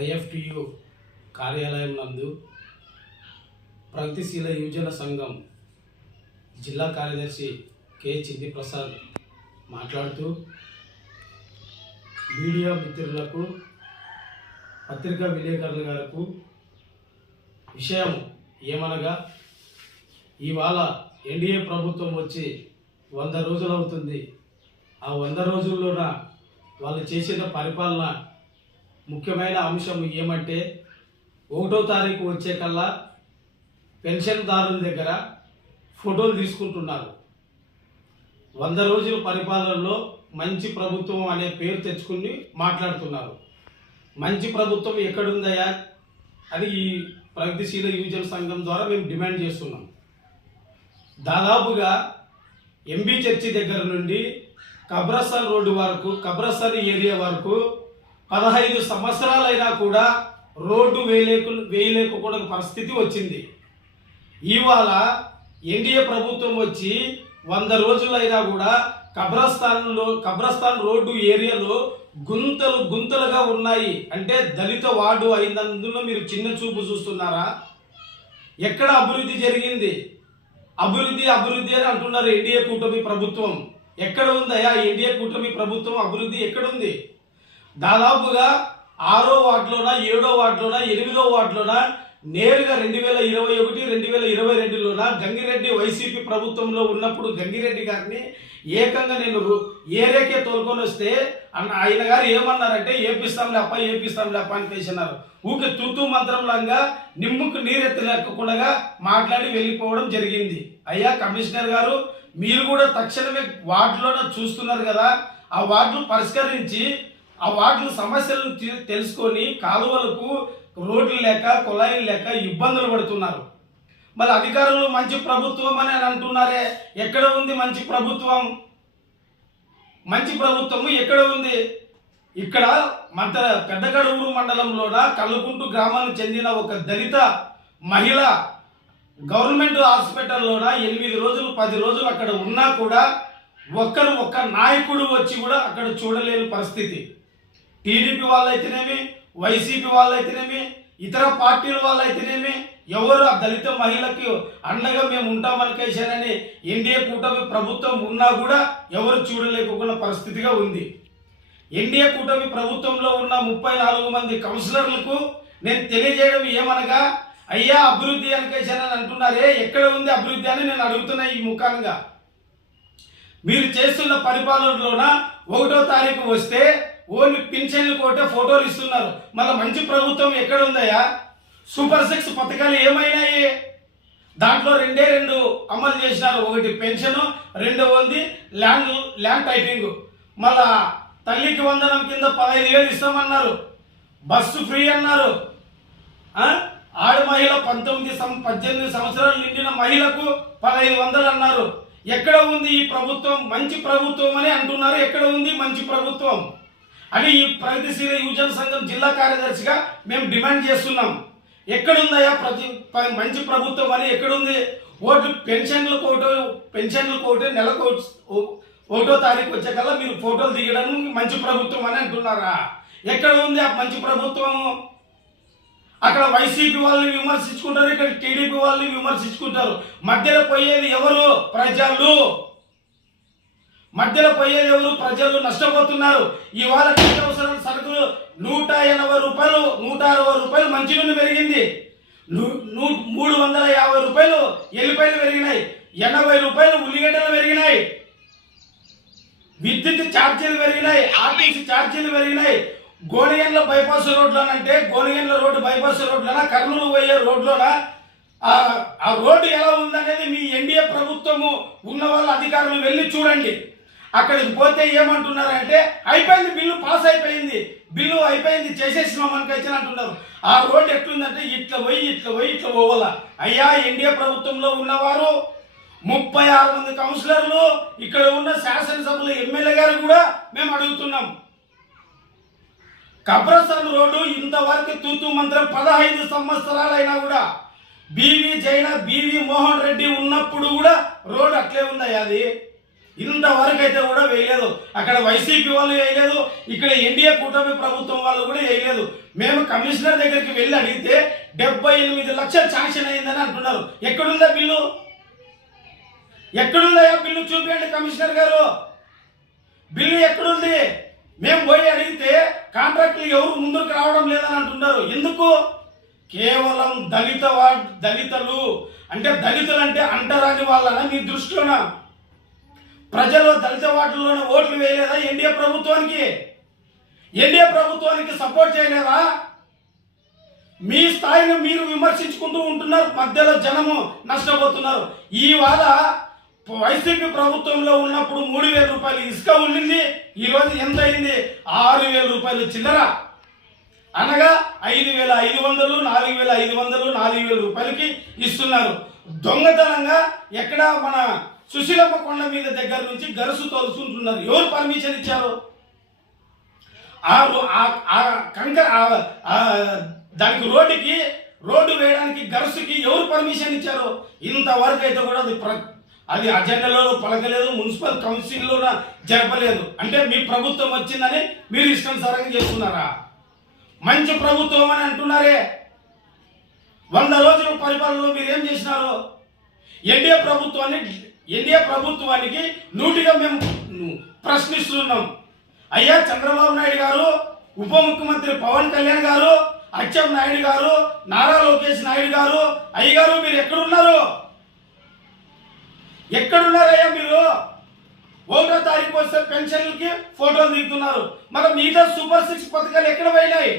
IFTU కార్యాలయం నందు ప్రగతిశీల యువజన సంఘం జిల్లా కార్యదర్శి కె చింది ప్రసాద్ మాట్లాడుతూ మీడియా మిత్రులకు పత్రికా విలేకరుల గారికి విషయం ఏమనగా ఇవాళ ఎన్డీఏ ప్రభుత్వం వచ్చి 100 రోజులు అవుతుంది. ఆ 100 రోజుల్లోన వాళ్ళు చేసిన పరిపాలన ముఖ్యమైన అంశం ఏమంటే 1వ తారీఖు వచ్చే కల్లా పెన్షన్దారుల దగ్గర ఫోటోలు తీసుకుంటున్నారు. 100 రోజుల పరిపాలనలో మంచి ప్రభుత్వం అనే పేరు తెచ్చుకుని మాట్లాడుతున్నారు. మంచి ప్రభుత్వం ఎక్కడుందయ్యా అది ఈ ప్రగతిశీల యువజన సంఘం ద్వారా మేము డిమాండ్ చేస్తున్నాం. దాదాపుగా ఎంబీ చర్చి దగ్గర నుండి కబ్రస్థాన్ రోడ్డు వరకు, కబ్రస్థాన్ ఏరియా వరకు 15 సంవత్సరాలైనా కూడా రోడ్డు వేయలేకపోవడం పరిస్థితి వచ్చింది. ఇవాళ ఎన్డీఏ ప్రభుత్వం వచ్చి 100 రోజులైనా కూడా కబ్రస్థాన్ రోడ్డు ఏరియాలో గుంతలుగా ఉన్నాయి. అంటే దళిత వార్డు అయినందున మీరు చిన్న చూపు చూస్తున్నారా? ఎక్కడ అభివృద్ధి జరిగింది? అభివృద్ధి అని అంటున్నారు ఎన్డీఏ కూటమి ప్రభుత్వం. ఎక్కడ ఉందయా ఎన్డీఏ కూటమి ప్రభుత్వం? అభివృద్ధి ఎక్కడుంది? దాదాపుగా 6వ వార్డులోన, 7వ వార్డులోన, 8వ వార్డులోన నేరుగా 2021-2022లోన గంగిరెడ్డి వైసీపీ ప్రభుత్వంలో ఉన్నప్పుడు గంగిరెడ్డి గారిని ఏకంగా నేను ఏరియాకే తోలుకొని వస్తే ఆయన గారు ఏమన్నారంటే ఏపిస్తాంలే అప్ప అని పేసినారు. ఊకే తూతూ మంత్రంలాగా నిమ్ముకు నీరెత్తి లేకుండా మాట్లాడి వెళ్ళిపోవడం జరిగింది. అయ్యా కమిషనర్ గారు, మీరు కూడా తక్షణమే వార్డులోనే చూస్తున్నారు కదా, ఆ వార్డులు పరిష్కరించి ఆ వార్డుల సమస్యలను తెలుసుకొని కాలువలకు రోడ్లు లేక కుళాయిలు లేక ఇబ్బందులు పడుతున్నారు. మళ్ళీ అధికారులు మంచి ప్రభుత్వం అని అంటున్నారే, ఎక్కడ ఉంది మంచి ప్రభుత్వం? మంచి ప్రభుత్వము ఎక్కడ ఉంది? ఇక్కడ పెద్దకడూరు మండలంలోన కల్లుకుంటు గ్రామానికి చెందిన ఒక దళిత మహిళ గవర్నమెంట్ హాస్పిటల్లోన 8 రోజులు 10 రోజులు అక్కడ ఉన్నా కూడా ఒక్క నాయకుడు వచ్చి కూడా అక్కడ చూడలేని పరిస్థితి. టీడీపీ వాళ్ళైతేనేమి, వైసీపీ వాళ్ళైతేనేమి, ఇతర పార్టీల వాళ్ళైతేనేమి ఎవరు ఆ దళిత మహిళకి అండగా మేము ఉంటామనికేశానని ఎన్డీఏ కూటమి ప్రభుత్వం ఉన్నా కూడా ఎవరు చూడలేకపోయిన పరిస్థితిగా ఉంది. ఎన్డీఏ కూటమి ప్రభుత్వంలో ఉన్న 34 మంది కౌన్సిలర్లకు నేను తెలియజేయడం ఏమనగా, అయ్యా అభివృద్ధి అనికేశానని అంటున్నారే, ఎక్కడ ఉంది అభివృద్ధి అని నేను అడుగుతున్నా. ఈ ముఖంగా మీరు చేస్తున్న పరిపాలనలోన 1వ తారీఖు వస్తే ఓన్లీ పింఛన్లు కోటే ఫోటోలు ఇస్తున్నారు. మళ్ళీ మంచి ప్రభుత్వం ఎక్కడ ఉందయ్యా? సూపర్ 6 పథకాలు ఏమైనాయి? దాంట్లో 2 అమలు చేసినారు. ఒకటి పెన్షన్, 2వది ల్యాండ్ టైటింగ్. మళ్ళా తల్లికి వందనం కింద 15,000 ఇస్తామన్నారు. బస్సు ఫ్రీ అన్నారు. ఆడ మహిళ 18 సంవత్సరాలు నిండిన మహిళకు 1500 అన్నారు. ఎక్కడ ఉంది ఈ ప్రభుత్వం? మంచి ప్రభుత్వం అని అంటున్నారు. ఎక్కడ ఉంది మంచి ప్రభుత్వం అని ఈ ప్రగతిశీల యువజన సంఘం జిల్లా కార్యదర్శిగా మేము డిమాండ్ చేస్తున్నాం. ఎక్కడుందయ్యా మంచి ప్రభుత్వం అని? ఎక్కడుంది? పెన్షన్లు కోటి నెలకు 1వ తారీఖు వచ్చే కల్లా మీరు ఫోటోలు దిగడానికి మంచి ప్రభుత్వం అని అంటున్నారా? ఎక్కడ ఉంది ఆ మంచి ప్రభుత్వము? అక్కడ వైసీపీ వాళ్ళని విమర్శించుకుంటారు, ఇక్కడ టీడీపీ వాళ్ళని విమర్శించుకుంటారు. మధ్యలో పోయేది ఎవరు? ప్రజలు. మధ్యలో పోయేది ఎవరు? ప్రజలు నష్టపోతున్నారు. ఇవాళ నిత్యావసర సరుకులు 180 రూపాయలు, 160 రూపాయలు మంచినూనె పెరిగింది. 350 రూపాయలు ఎల్లిపాయలు పెరిగినాయి. 80 రూపాయలు ఉల్లిగడ్డలు పెరిగినాయి. విద్యుత్ ఛార్జీలు పెరిగినాయి. ఆర్టీసీ ఛార్జీలు పెరిగినాయి. గోనగండ్ల బైపాస్ రోడ్లోనంటే గోనగండ్ల రోడ్డు బైపాస్ రోడ్లోనా, కర్నూలు పోయే రోడ్లోనా ఆ రోడ్డు ఎలా ఉందనేది మీ ఎన్డీఏ ప్రభుత్వము ఉన్న వాళ్ళ అధికారులు వెళ్ళి చూడండి. అక్కడికి పోతే ఏమంటున్నారంటే అయిపోయింది, బిల్లు పాస్ అయిపోయింది, బిల్లు అయిపోయింది, చేసేసినాం మనకైతే అంటున్నారు. ఆ రోడ్డు ఎట్లుందంటే ఇట్లా పోయి పోవాలా? అయ్యా ఎన్డీఏ ప్రభుత్వంలో ఉన్నవారు 36 మంది కౌన్సిలర్లు, ఇక్కడ ఉన్న శాసనసభ్యులు ఎమ్మెల్యే గారు కూడా మేము అడుగుతున్నాం. కబ్రస్థాన్ రోడ్డు ఇంతవరకు తూతూ మంత్రం 15 సంవత్సరాలైనా కూడా బీవీ మోహన్ రెడ్డి ఉన్నప్పుడు కూడా రోడ్డు అట్లే ఉందయ్యా. అది ఇంతవరకు అయితే కూడా వేయలేదు. అక్కడ వైసీపీ వాళ్ళు వేయలేదు, ఇక్కడ ఎన్డీఏ కూటమి ప్రభుత్వం వాళ్ళు కూడా వేయలేదు. మేము కమిషనర్ దగ్గరికి వెళ్ళి అడిగితే 78 లక్షలు శాంక్షన్ అయిందని అంటున్నారు. ఎక్కడుందా బిల్లు? ఎక్కడుందయా బిల్లు? చూపించండి కమిషనర్ గారు, బిల్లు ఎక్కడుంది? మేము పోయి అడిగితే కాంట్రాక్టులు ఎవరు ముందుకు రావడం లేదని అంటున్నారు. ఎందుకు? కేవలం దళితులు అంటే దళితులు అంటే అంటరాని వాళ్ళన మీ దృష్టిలోన? ప్రజలు దళిత వాటిల్లోనే ఓట్లు వేయలేదా ఎన్డీఏ ప్రభుత్వానికి? ఎన్డీఏ ప్రభుత్వానికి సపోర్ట్ చేయలేదా? మీ స్థాయిని మీరు విమర్శించుకుంటూ ఉంటున్నారు, మధ్యలో జనము నష్టపోతున్నారు. ఇవాళ వైసీపీ ప్రభుత్వంలో ఉన్నప్పుడు 3,000 రూపాయలు ఇసుక ఉండింది, ఈరోజు ఎంత అయింది? 6,000 రూపాయలు చిల్లర, అనగా 5,500, 4,500, 4,000 రూపాయలకి ఇస్తున్నారు. దొంగతనంగా ఎక్కడ మన సుశీలమ్మ కొండ మీద దగ్గర నుంచి గరుసు తోలుచుంటున్నారు. ఎవరు పర్మిషన్ ఇచ్చారు? దానికి రోడ్డు వేయడానికి గరుసుకి ఎవరు పర్మిషన్ ఇచ్చారు? ఇంతవరకు అయితే కూడా అది అజెండాలో పలకలేదు, మున్సిపల్ కౌన్సిల్లో జరపలేదు. అంటే మీ ప్రభుత్వం వచ్చిందని మీరు ఇష్టానుసారంగా చేస్తున్నారా? మంచి ప్రభుత్వం అని అంటున్నారే, 100 రోజుల పరిపాలనలో మీరేం చేసినారు? ఎన్డీఏ ప్రభుత్వానికి నూటిగా మేము ప్రశ్నిస్తున్నాం. అయ్యా చంద్రబాబు నాయుడు గారు, ఉప ముఖ్యమంత్రి పవన్ కళ్యాణ్ గారు, అచ్చెం నాయుడు గారు, నారా లోకేష్ నాయుడు గారు, అయ్యగారు మీరు ఎక్కడున్నారు? ఎక్కడున్నారయ్యా మీరు? 1వ తారీఖు వస్తే పెన్షన్లకి ఫోటోలు దిగుతున్నారు. మరి మిగతా సూపర్ 6 పథకాలు ఎక్కడ పోయినాయి?